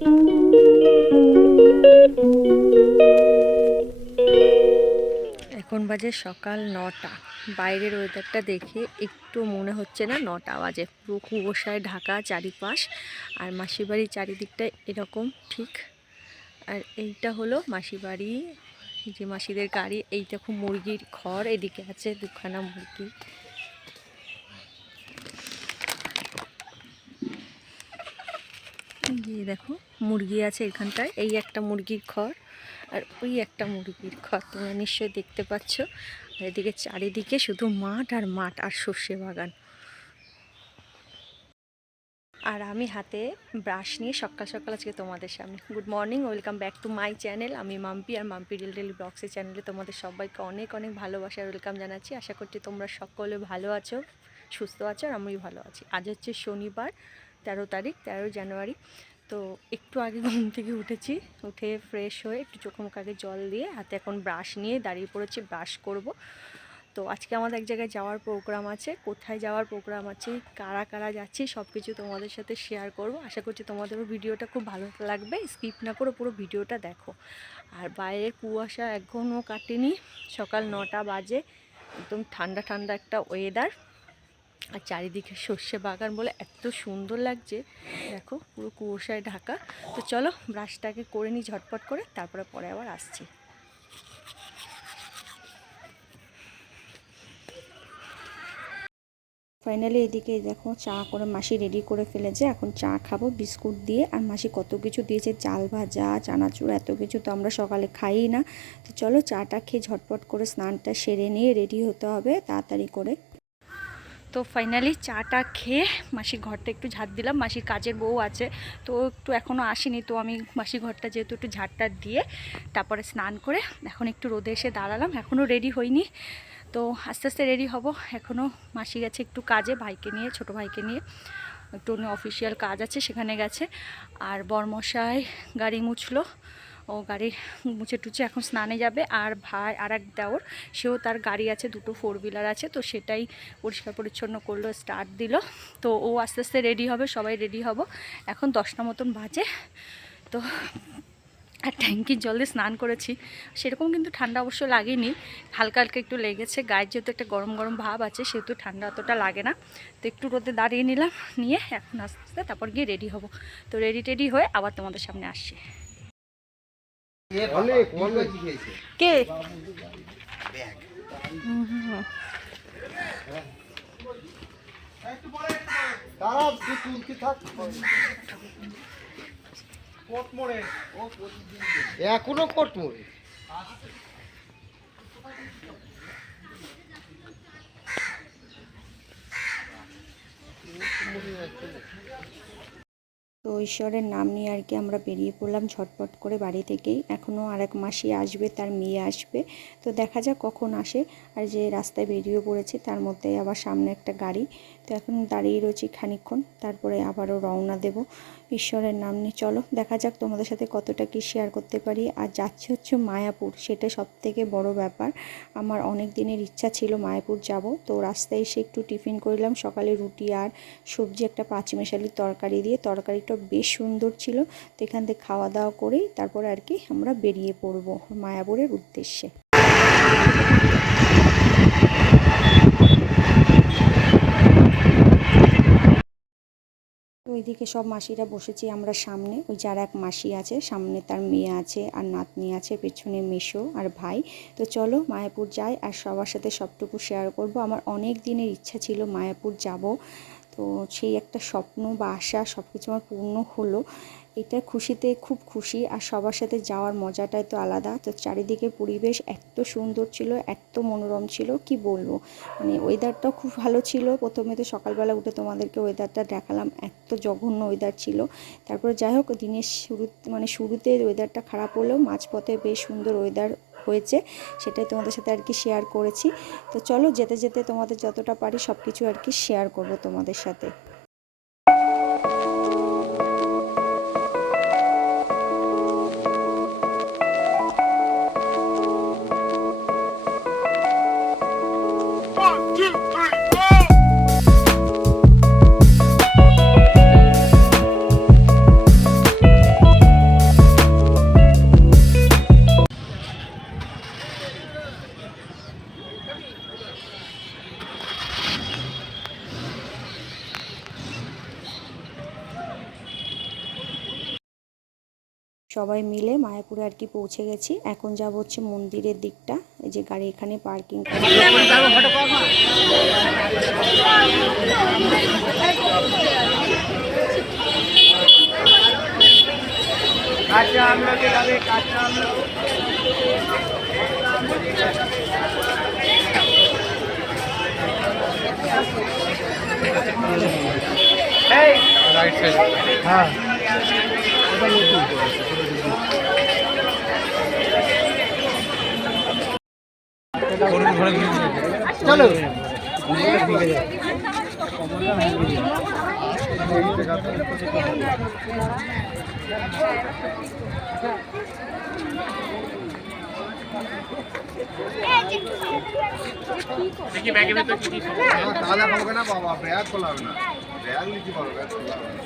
এখন বাজে সকাল নটা। বাইরের ওয়েদারটা দেখে একটু মনে হচ্ছে না নটা বাজে। পুরো কুয়াশায় ঢাকা চারিপাশ আর মাসির বাড়ির চারিদিকটা এরকম ঠিক। আর এইটা হলো মাসি বাড়ি যে মাসিদের গাড়ি, এইটা খুব মুরগির ঘর, এদিকে আছে দুখানা মুরগি। এই দেখো, মুরগি আছে এখানটায়। এই একটা মুরগির ঘর আর ওই একটা মুরগির ঘর তোমরা নিশ্চয়ই দেখতে পাচ্ছ। আর এদিকে চারিদিকে শুধু মাঠ আর মাঠ আর সর্ষে বাগান। আর আমি হাতে ব্রাশ নিয়ে সকাল সকাল আজকে তোমাদের সামনে। Good morning welcome back to my channel আমি মাম্পি আর মাম্পি রিল ডেলি ব্লগসের চ্যানেলে তোমাদের সবাইকে অনেক অনেক ভালোবাসা ওয়েলকাম জানাচ্ছি। আশা করছি তোমরা সকলে ভালো আছো, সুস্থ আছো আর আমি ভালো আছি। আজ হচ্ছে শনিবার তেরো তারিখ, তেরো জানুয়ারি। তো একটু আগে ঘুম থেকে উঠেছি, উঠে ফ্রেশ হয়ে একটু চোখ মুখ আগে জল দিয়ে, হাতে এখন ব্রাশ নিয়ে দাঁড়িয়ে পড়েছি ব্রাশ করব। তো আজকে আমাদের এক জায়গায় যাওয়ার প্রোগ্রাম আছে। কোথায় যাওয়ার প্রোগ্রাম আছে? কারা কারা যাচ্ছি? সব কিছু তোমাদের সাথে শেয়ার করব। আশা করছি তোমাদেরও ভিডিওটা খুব ভালো লাগবে। স্কিপ না করে পুরো ভিডিওটা দেখো। আর বাইরের কুয়াশা এখনও কাটেনি। সকাল নটা বাজে। একদম ঠান্ডা ঠান্ডা একটা ওয়েদার আর চারিদিকে সর্ষে বাগান বলে এত সুন্দর লাগছে। দেখো, পুরো কুয়াশায় ঢাকা। তো চলো, ব্রাশটাকে করে নিই ঝটপট করে, তারপরে পরে আবার আসছি। ফাইনালি এদিকে দেখো, চা করে মাসি রেডি করে ফেলেছে। এখন চা খাব, বিস্কুট দিয়ে। আর মাসি কত কিছু দিয়েছে, চাল ভাজা, চানাচুর, এত কিছু তো আমরা সকালে খাই না। তো চলো, চাটা খেয়ে ঝটপট করে স্নানটা সেরে নিয়ে রেডি হতে হবে, তাড়াতাড়ি করে। তো ফাইনালি চাটা খেয়ে মাসির ঘরটা একটু ঝাঁট দিলাম। মাসির কাজের বউ আছে, তো একটু এখনও আসেনি, তো আমি মাসির ঘরটা যেহেতু একটু ঝাড়টা দিয়ে তারপরে স্নান করে এখন একটু রোদে এসে দাঁড়ালাম এখনও রেডি হইনি। তো আস্তে আস্তে রেডি হব এখনও মাসি গেছে একটু কাজে, ভাইকে নিয়ে, ছোট ভাইকে নিয়ে। একটু অফিসিয়াল কাজ আছে, সেখানে গেছে। আর বরমশাই গাড়ি মুছলো ও গাড়ি মুছে টুছে এখন স্নানে যাবে আর ভাই আর এক দেওর, সেও তার গাড়ি আছে, দুটো ফোর হুইলার আছে, তো সেটাই পরিষ্কার পরিচ্ছন্ন করল স্টার্ট দিল। তো ও আস্তে আস্তে রেডি হবে, সবাই রেডি হব। এখন দশটা মতন বাজে, তো আর ট্যাঙ্কির জল স্নান করেছি। সেরকম কিন্তু ঠান্ডা অবশ্য লাগেনি, হালকা হালকা একটু লেগেছে। গায়ের যেহেতু একটা গরম গরম ভাব আছে, সেহেতু ঠান্ডা অতটা লাগে না। তো একটু রোদে দাঁড়িয়ে নিলাম, নিয়ে এখন আস্তে আস্তে তারপর গিয়ে রেডি হব। তো রেডি টেডি হয়ে আবার তোমাদের সামনে আসছি। কে? তারা দু তুলকি থাক? এখনও কোট মোড়ে তো ঈশ্বরের নাম নিয়ে আর কি আমরা বেরিয়ে পড়লাম ঝটপট করে বাড়ি থেকেই। এখনও আর এক মাসি আসবে, তার মেয়ে আসবে। তো দেখা যাক কখন আসে। আর যে রাস্তায় বেরিয়ে পড়েছি, তার মধ্যে আবার সামনে একটা গাড়ি। তো এখন দাঁড়িয়ে রয়েছি খানিক্ষণ তারপরে আবারও রওনা দেব। ঈশ্বরের নাম নিয়ে। চলো, দেখা যাক তোমাদের সাথে কতটা কি শেয়ার করতে পারি। আর যাচ্ছে হচ্ছে মায়াপুর সেটা সব থেকে বড় ব্যাপার। আমার অনেক দিনের ইচ্ছা ছিল মায়াপুর যাব, তো রাস্তায় এসে একটু টিফিন করলাম সকালে রুটি আর সবজি, একটা পাঁচমিশালির তরকারি দিয়ে। তরকারিটা বেশ সুন্দর ছিল, তো এখান থেকে খাওয়া দাওয়া করেই তারপরে আর কি আমরা বেরিয়ে পড়ব মায়াপুরের উদ্দেশ্যে। তো ওইদিকে সব মাসিরা বসেছি আমরা সামনে। ওই যার এক মাসি আছে, সামনে তার মেয়ে আছে আর নাতনি আছে, পেছনে মেশো আর ভাই। তো চলো মায়াপুর যাই আর সবার সাথে সবটুকু শেয়ার করব। আমার অনেক দিনের ইচ্ছা ছিল মায়াপুর যাব। তো সেই একটা স্বপ্ন বা আশা সব কিছু আমার পূর্ণ হলো। এটা খুশিতে খুব খুশি আর সবার সাথে যাওয়ার মজাটাই তো আলাদা। তো চারিদিকে পরিবেশ এত সুন্দর ছিল, এত মনোরম ছিল, কি বলব? মানে ওয়েদারটাও খুব ভালো ছিল। প্রথমে তো সকালবেলা উঠে তোমাদেরকে ওয়েদারটা দেখালাম, এত জঘন্য ওয়েদার ছিল। তারপরে যাই হোক, দিনের শুরু মানে শুরুতে ওয়েদারটা খারাপ হলেও মাঝপথে বেশ সুন্দর ওয়েদার হয়েছে, সেটাই তোমাদের সাথে আর কি শেয়ার করেছি। তো চলো যেতে যেতে তোমাদের যতটা পারি সব কিছু আর কি শেয়ার করব তোমাদের সাথে। সবাই মিলে মায়াপুরে আর কি পৌঁছে গেছি। এখন যাব হচ্ছে মন্দিরের দিকটা এই যে গাড়ি এখানে পার্কিং চলো। তাহলে হবে না বাবা ব্যাগ খোলা হবে না। ব্যাগ নিতে পারো ব্যাগ খোলা হবে না।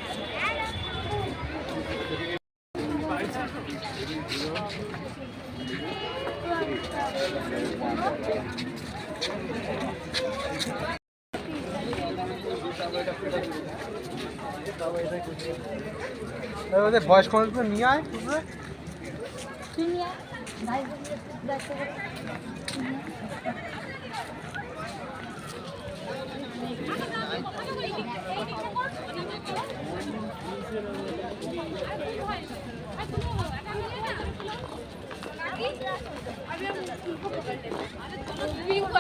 ওদের বয়স্ক মানুষগুলো নিয়ে আয়। তোমরা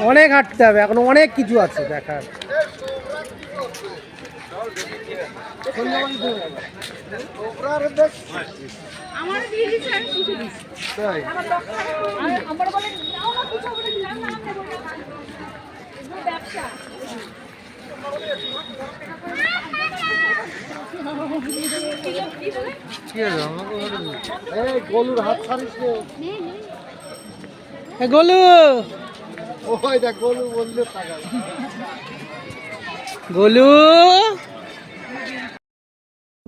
অনেক হাঁটতে হবে এখন অনেক কিছু আছে দেখার। গলুর হাত ছাড়িস রে। এ গোলু! ওই দেখ গলু বললে গোলু!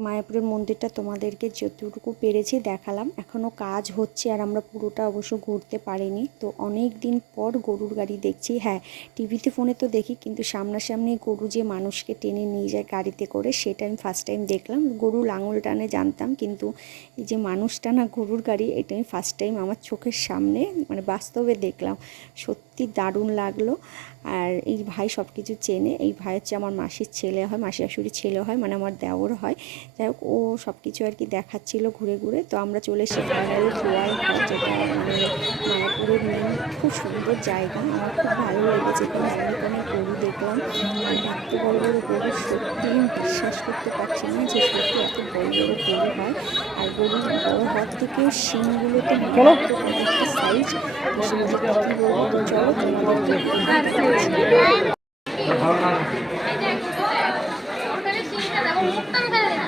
মায়াপুরের মন্দিরটা তোমাদেরকে যতটুকু পেরেছি দেখালাম। এখনও কাজ হচ্ছে আর আমরা পুরোটা অবশ্য ঘুরতে পারিনি। তো অনেক দিন পর গরুর গাড়ি দেখছি। হ্যাঁ টিভিতে ফোনে তো দেখি, কিন্তু সামনাসামনি গরু যে মানুষকে টেনে নিয়ে যায় গাড়িতে করে, সেটা আমি ফার্স্ট টাইম দেখলাম। গরু লাঙল টানে জানতাম, কিন্তু এই যে মানুষ টানা গরুর গাড়ি, এটা আমি ফার্স্ট টাইম আমার চোখের সামনে মানে বাস্তবে দেখলাম। সত্যি দারুণ লাগল। আর এই ভাই সব কিছু চেনে। এই ভাই হচ্ছে আমার মাসির ছেলে হয় মাসি শাশুড়ির ছেলে হয় মানে আমার দেওর হয়। যাই হোক, ও সব কিছু আর কি দেখাচ্ছিল ঘুরে ঘুরে। তো আমরা চলে এসেছি ফাইনালি যেটা মানে মায়াপুরের খুব সুন্দর জায়গা। আমার খুব ভালো লেগেছে। এখানে দেখলাম এত বড় বড় গরু সত্যি আমি বিশ্বাস করতে পারছি না যে সত্যি এত বড় বড় গরু হয়। আর গরুর বড় হওয়ার থেকেও শিংগুলো তো সাইজ তো চলো মুখটা ফেলে না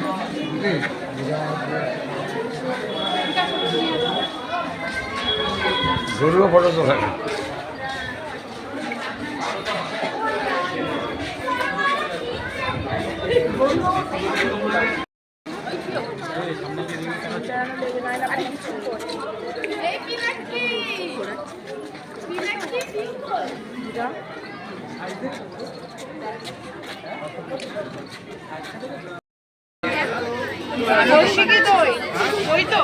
গরুও ফটো দোকান এই পিনাকি পিনাকি পিঙ্কল দর্শিকে দই দই তো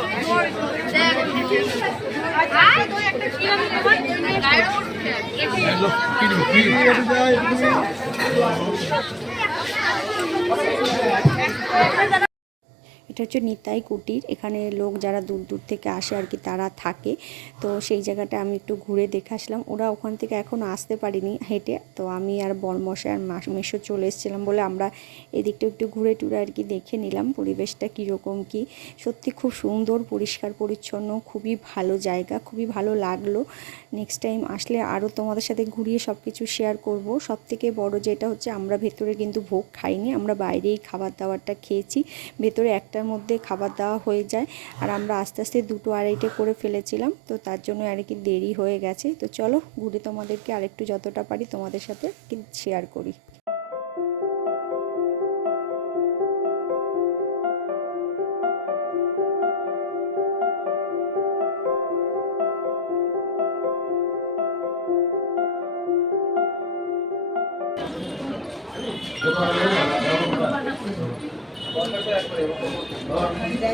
একটা কি আমি গায়ের ¡Vamos! এটা হচ্ছে নিতাই কুটির। এখানে লোক যারা দূর দূর থেকে আসে আর কি, তারা থাকে। তো সেই জায়গাটা আমি একটু ঘুরে দেখে আসলাম। ওরা ওখান থেকে এখনও আসতে পারিনি হেঁটে। তো আমি আর বরমশাই আর মেশো চলে এসেছিলাম বলে আমরা এদিকটা একটু ঘুরে টুরে আর কি দেখে নিলাম পরিবেশটা কীরকম কি। সত্যি খুব সুন্দর, পরিষ্কার, পরিচ্ছন্ন, খুবই ভালো জায়গা, খুবই ভালো লাগল। নেক্সট টাইম আসলে আরও তোমাদের সাথে ঘুরিয়ে সব কিছু শেয়ার করব। সব থেকে বড় যেটা হচ্ছে আমরা ভেতরে কিন্তু ভোগ খাইনি, আমরা বাইরেই খাবার দাবারটা খেয়েছি। ভেতরে একটার মধ্যে খাবার দেওয়া হয়ে যায়। আর আমরা আস্তে আস্তে দুটো আড়াইটে করে ফেলেছিলাম। তো তার জন্য আর কি দেরি হয়ে গেছে। তো চলো, ঘুরে তোমাদেরকে আরেকটু যতটা পারি তোমাদের সাথে শেয়ার করি।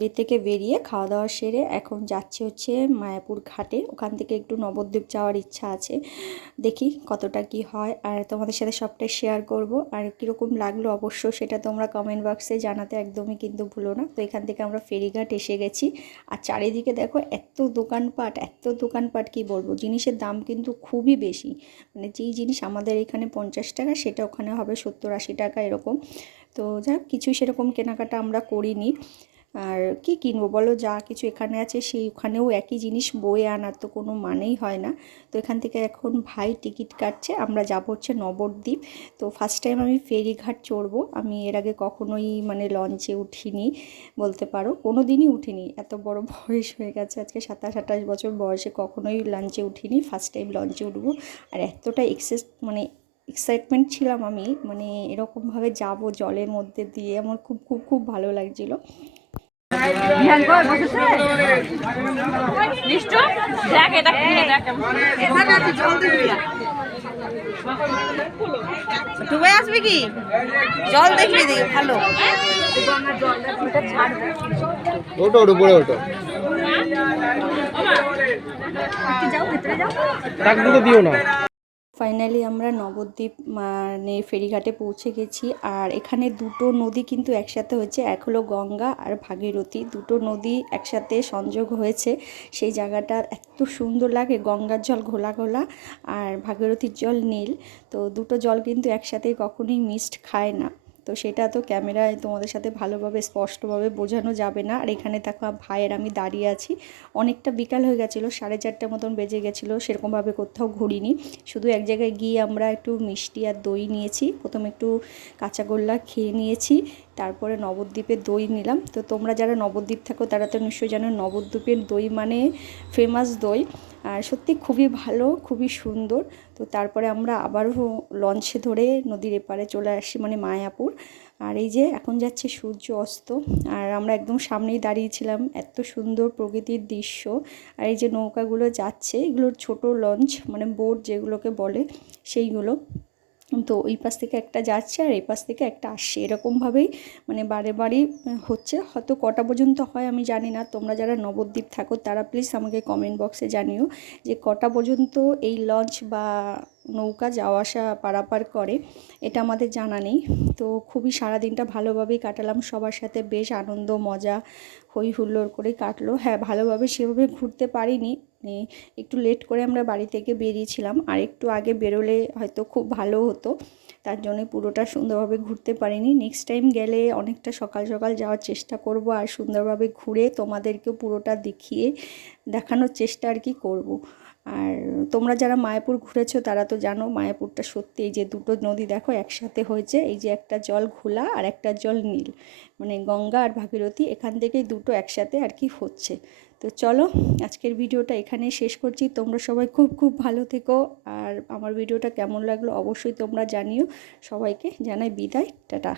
মন্দির থেকে বেরিয়ে খাওয়া দাওয়া সেরে এখন যাচ্ছি হচ্ছে মায়াপুর ঘাটে। ওখান থেকে একটু নবদ্বীপ যাওয়ার ইচ্ছা আছে। দেখি কতটা কি হয়। আর তোমাদের সাথে সবটাই শেয়ার করব। আর কীরকম লাগল অবশ্য সেটা তোমরা কমেন্ট বক্সে জানাতে একদমই কিন্তু ভুলো না। তো এখান থেকে আমরা ফেরিঘাট এসে গেছি। আর চারিদিকে দেখো এত দোকানপাট এত দোকানপাট কি বলব? জিনিসের দাম কিন্তু খুবই বেশি। মানে যেই জিনিস আমাদের এখানে পঞ্চাশ টাকা, সেটা ওখানে হবে সত্তর আশি টাকা এরকম। তো যাক কিছুই সেরকম কেনাকাটা আমরা করিনি। আর কি কিনবো বলো? যা কিছু এখানে আছে সেই ওখানেও একই জিনিস বয়ে আনার তো কোনো মানেই হয় না। তো এখান থেকে এখন ভাই টিকিট কাটছে, আমরা যাব হচ্ছে নবদ্বীপ। তো ফার্স্ট টাইম আমি ফেরিঘাট চড়বো। আমি এর আগে কখনোই মানে লঞ্চে উঠিনি বলতে পারো। কোনো দিনই উঠিনি। এত বড় বয়স হয়ে গেছে আজকে, সাতাশ, আঠাশ বছর বয়সে কখনোই লঞ্চে উঠিনি। ফার্স্ট টাইম লঞ্চে উঠবো। আর এতটা এক্সেস মানে এক্সাইটমেন্ট ছিলাম আমি। মানে এরকমভাবে যাব জলের মধ্যে দিয়ে। আমার খুব খুব খুব ভালো লাগছিল। ধ্যান কর বসেছে? নিষ্ঠ দেখ এটা দেখ। এখানে আছে জল দিবি ডুবে আসবে কি? জল দেখবি দিকে ভালো। ওটো ওটো পড়ে ওটো দুটো দিও না। ফাইনালি আমরা নবদ্বীপ মানে ফেরিঘাটে পৌঁছে গেছি। আর এখানে দুটো নদী কিন্তু একসাথে হয়েছে, এক হলো গঙ্গা আর ভাগীরথী। দুটো নদী একসাথে সংযোগ হয়েছে। সেই জায়গাটা এত সুন্দর লাগে, গঙ্গার জল ঘোলা ঘোলা আর ভাগীরথীর জল নীল। তো দুটো জল কিন্তু একসাথে কখনোই মিস্ট খায় না। তো সেটা তো ক্যামেরায় তোমাদের সাথে ভালোভাবে, স্পষ্টভাবে বোঝানো যাবে না। আর এখানে দেখো ভাইয়ের আমি দাঁড়িয়ে আছি। অনেকটা বিকাল হয়ে গেছিল, সাড়ে চারটে মতন বেজে গেছিল, সেরকমভাবে কোথাও ঘুরিনি। শুধু এক জায়গায় গিয়ে আমরা একটু মিষ্টি আর দই নিয়েছি। প্রথমে একটু কাঁচাগোল্লা খেয়ে নিয়েছি, তারপরে নবদ্বীপের দই নিলাম। তো তোমরা যারা নবদ্বীপ থাকো, তারা তো নিশ্চয়ই জানো, নবদ্বীপের দই মানে ফেমাস দই। আর সত্যি খুবই ভালো, খুবই সুন্দর। তো তারপরে আমরা আবারও লঞ্চে ধরে নদীর এপারে চলে আসি মানে মায়াপুর। আর এই যে এখন যাচ্ছে সূর্য অস্ত, আর আমরা একদম সামনেই দাঁড়িয়েছিলাম এত সুন্দর প্রকৃতির দৃশ্য। আর এই যে নৌকাগুলো যাচ্ছে, এগুলোর ছোট লঞ্চ মানে বোট যেগুলোকে বলে সেইগুলো। তো ওই পাশ থেকে একটা যাচ্ছে আর এই পাশ থেকে একটা আসছে। এরকমভাবেই মানে বারে বারেই হচ্ছে। হয়তো কটা পর্যন্ত হয় আমি জানি না। তোমরা যারা নবদ্বীপ থাকো, তারা প্লিজ আমাকে কমেন্ট বক্সে জানিও যে কটা পর্যন্ত এই লঞ্চ বা নৌকা যাওয়া আসা পারাপার করে, এটা আমাদের জানা নেই। তো খুবই সারাদিনটা ভালোভাবেই কাটালাম, সবার সাথে বেশ আনন্দ, মজা হই হুল্লোড় করে কাটলো। হ্যাঁ ভালোভাবে সেভাবে ঘুরতে পারিনি একটু লেট করে আমরা বাড়ি থেকে বেরিয়েছিলাম। আর একটু আগে বেরোলে হয়তো খুব ভালো হতো, তার জন্য পুরোটা সুন্দরভাবে ঘুরতে পারিনি। নেক্সট টাইম গেলে অনেকটা সকাল সকাল যাওয়ার চেষ্টা করব আর সুন্দরভাবে ঘুরে তোমাদেরকেও পুরোটা দেখিয়ে দেখানোর চেষ্টা আর কি করব। আর তোমরা যারা মায়াপুর ঘুরেছো, তারা তো জানো মায়াপুরটা সত্যি এই যে দুটো নদী দেখো একসাথে হয়েছে, এই যে একটা জল ঘোলা আর একটা জল নীল। মানে গঙ্গা আর ভাগীরথী এখান থেকেই দুটো একসাথে আর কি হচ্ছে। তো চলো, আজকের ভিডিওটা এখানে শেষ করছি। তোমরা সবাই খুব খুব ভালো থেকো আর আমার ভিডিওটা কেমন লাগল অবশ্যই তোমরা জানিও। সবাইকে জানাই বিদায়, টাটা।